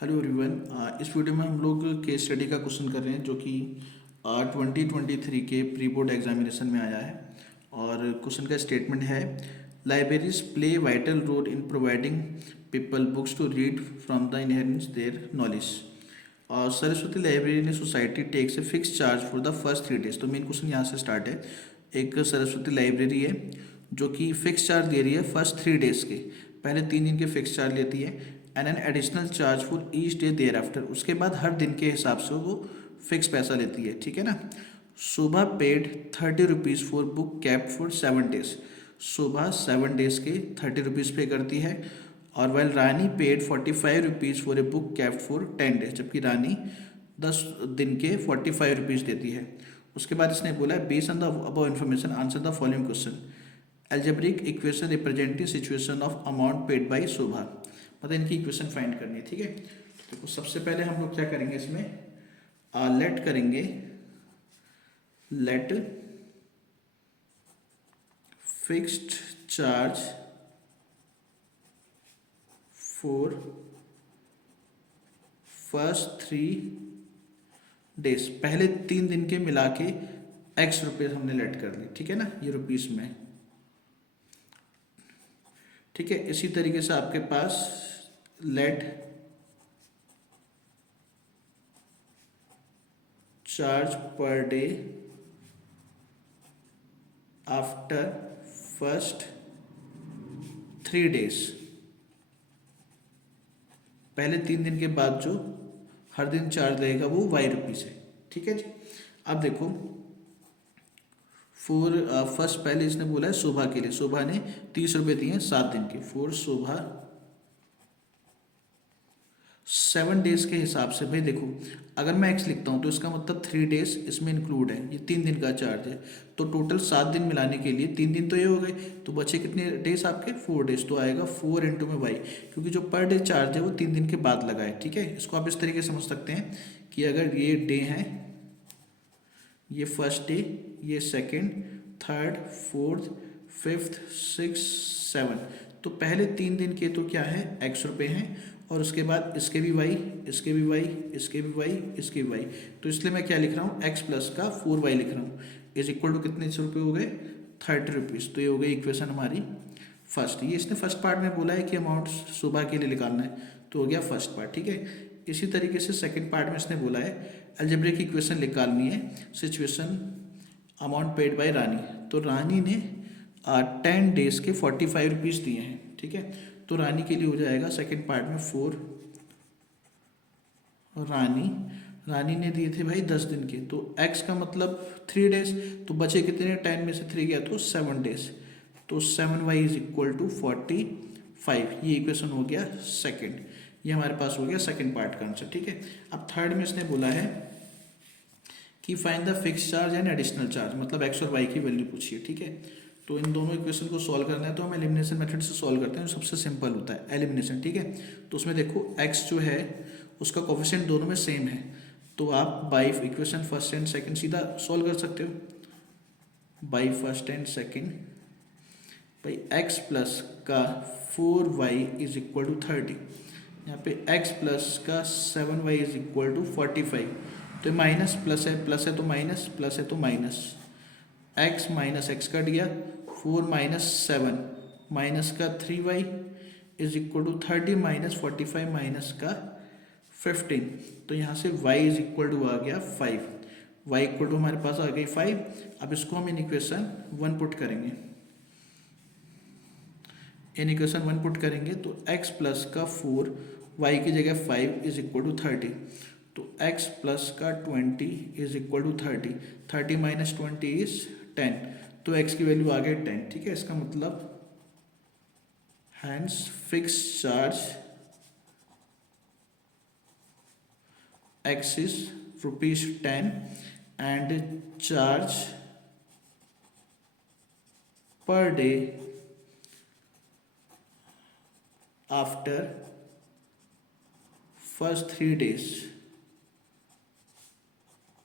Hello everyone. इस video में हम लोग केस स्टडी का क्वेश्चन कर रहे हैं जो कि 2023 के प्री बोर्ड एग्जामिनेशन में आया है। और क्वेश्चन का स्टेटमेंट है, libraries play vital role in providing people books to read from the inherence their knowledge. और सरस्वती लाइब्रेरी ने society takes a fix charge for the first 3 days। तो मेन क्वेश्चन यहाँ से स्टार्ट है। एक सरस्वती लाइब्रेरी है जो कि फिक्स चार्ज दे रही है फर्स्ट 3 days के, पहले 3 दिन के फिक्स चार्ज लेती है and an additional charge for each day thereafter. उसके बाद हर दिन के हिसाब से वो फिक्स पैसा लेती है, ठीक है ना। Shobha paid 30 rupees for book kept for 7 days। Shobha 7 days के 30 रुपीज़ पे करती है। और well Rani paid 45 rupees for a book kept for 10 days, जबकि रानी 10 दिन के 45 रुपीज़ देती है। उसके बाद इसने बोला है, based on the above information answer the following question. Algebraic equation representing situation of amount paid by Shobha. मतलब इनकी इक्वेशन फाइंड करनी है, ठीक है। तो देखो सबसे पहले हम लोग क्या करेंगे, इसमें लेट करेंगे, late fixed charge for first 3 days, पहले 3 दिन के मिला के एक्स रुपये हमने लेट कर ली, ठीक है ना, ये रुपीस में, ठीक है। इसी तरीके से आपके पास late charge per day after first 3 days, पहले 3 दिन के बाद जो हर दिन चार्ज लगेगा वो वाई रुपीज़ है, ठीक है जी। अब देखो फॉर फर्स्ट पहले इसने बोला है शोभा के लिए, शोभा ने 30 रुपये दिए हैं 7 दिन के। फॉर शोभा 7 days के हिसाब से, भाई देखो अगर मैं एक्स लिखता हूँ तो इसका मतलब 3 days इसमें इंक्लूड है, ये 3 दिन का चार्ज है। तो टोटल 7 दिन मिलाने के लिए 3 दिन तो ये हो गए, तो बचे कितने डेज आपके 4 days। तो आएगा 4 इंटू में वाई, क्योंकि जो पर डे चार्ज है वो 3 दिन के बाद लगा है, ठीक है। इसको आप इस तरीके से समझ सकते हैं कि अगर ये डे हैं, ये फर्स्ट डे, ये सेकेंड, थर्ड, फोर्थ, फिफ्थ, 6, 7, तो पहले 3 दिन के तो क्या है एक्स रुपये हैं, और उसके बाद इसके भी वाई, इसके भी वाई, इसके भी वाई, इसके भी वाई। तो इसलिए मैं क्या लिख रहा हूँ, एक्स प्लस का 4y लिख रहा हूँ, इज इक्वल टू कितने रुपये हो गए 30 रुपीज़। तो ये हो गई इक्वेशन हमारी फर्स्ट। ये इसने फर्स्ट पार्ट में बोला है कि अमाउंट सुबह के लिए निकालना है, तो हो गया फर्स्ट पार्ट, ठीक है। इसी तरीके से सेकंड पार्ट में इसने बोला है अलजेब्रिक की इक्वेशन निकालनी है, सिचुएशन अमाउंट पेड बाय रानी। तो रानी ने 10 days के 45 रुपीज़ दिए हैं, ठीक है। तो रानी के लिए हो जाएगा सेकंड पार्ट में 4 रानी ने दिए थे भाई 10 दिन के, तो एक्स का मतलब 3 days, तो बचे कितने, 10 में से 3 गया तो 7 days। तो 7y इज इक्वल टू 45। ये इक्वेशन हो गया सेकंड, ये हमारे पास हो गया सेकंड पार्ट का आंसर, ठीक है। अब थर्ड में इसने बोला है कि find the fix charge and additional charge, मतलब एक्स और वाई की वैल्यू पूछिए, ठीक है। तो इन दोनों इक्वेशन को सॉल्व करना है तो हम एलिमिनेशन मेथड से सॉल्व करते हैं, जो सबसे सिंपल होता है एलिमिनेशन, ठीक है। तो उसमें देखो एक्स जो है उसका कोफिशिएंट दोनों में सेम है, तो आप by equation first and second सीधा सॉल्व कर सकते हो, बाई फर्स्ट एंड सेकंड, भाई एक्स प्लस का 4y इज इक्वल टू 30, यहाँ पे x प्लस का 7y इज इक्वल टू 45। तो माइनस प्लस है तो माइनस, प्लस है तो minus, x minus x cut गया, 4 माइनस 7 माइनस का 3y is equal to 30 minus 45 minus का 15। तो यहाँ से y इज इक्वल टू आ गया 5, y इक्वल टू हमारे पास आ गई 5। अब इसको हम इन इक्वेशन 1 पुट करेंगे, इन इक्वेशन 1 पुट करेंगे तो x प्लस का 4 y की जगह 5 इज इक्वल टू 30, तो x प्लस का 20 is equal to 30, 30 minus 20 is 10, तो x की वैल्यू आ गई 10, ठीक है। इसका मतलब hence fix charge x is ₹10 and charge per day after first 3 days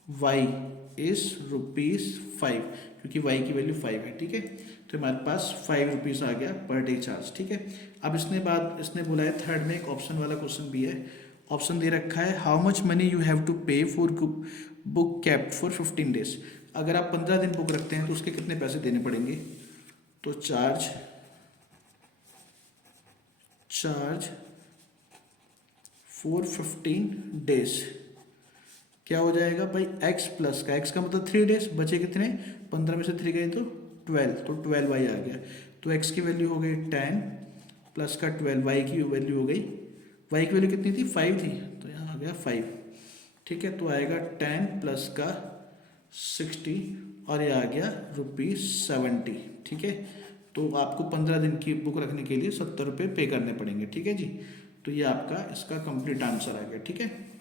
y is ₹5, क्योंकि y की वैल्यू 5 है, ठीक है। तो हमारे पास 5 रुपीज़ आ गया पर डे चार्ज, ठीक है। अब इसने बोला है थर्ड में एक ऑप्शन वाला क्वेश्चन भी है, ऑप्शन दे रखा है how much money you have to pay for book kept for 15 days. अगर आप 15 दिन बुक रखते हैं तो उसके कितने पैसे देने पड़ेंगे। तो चार्ज फॉर 15 डेज क्या हो जाएगा भाई, एक्स प्लस का, एक्स का मतलब 3 डेज, बचे कितने, 15 में से 3 गए तो 12, तो 12 वाई आ गया। तो एक्स की वैल्यू हो गई 10 प्लस का 12, वाई की वैल्यू हो गई, वाई की वैल्यू कितनी थी 5 थी, तो यहाँ आ गया 5। ठीक है, तो आएगा 10 प्लस का 60 और ये आ गया ₹70। ठीक है, तो आपको 15 दिन की बुक रखने के लिए ₹70 पे करने पड़ेंगे। ठीक है जी, तो ये आपका इसका कंप्लीट आंसर आ गया। ठीक है।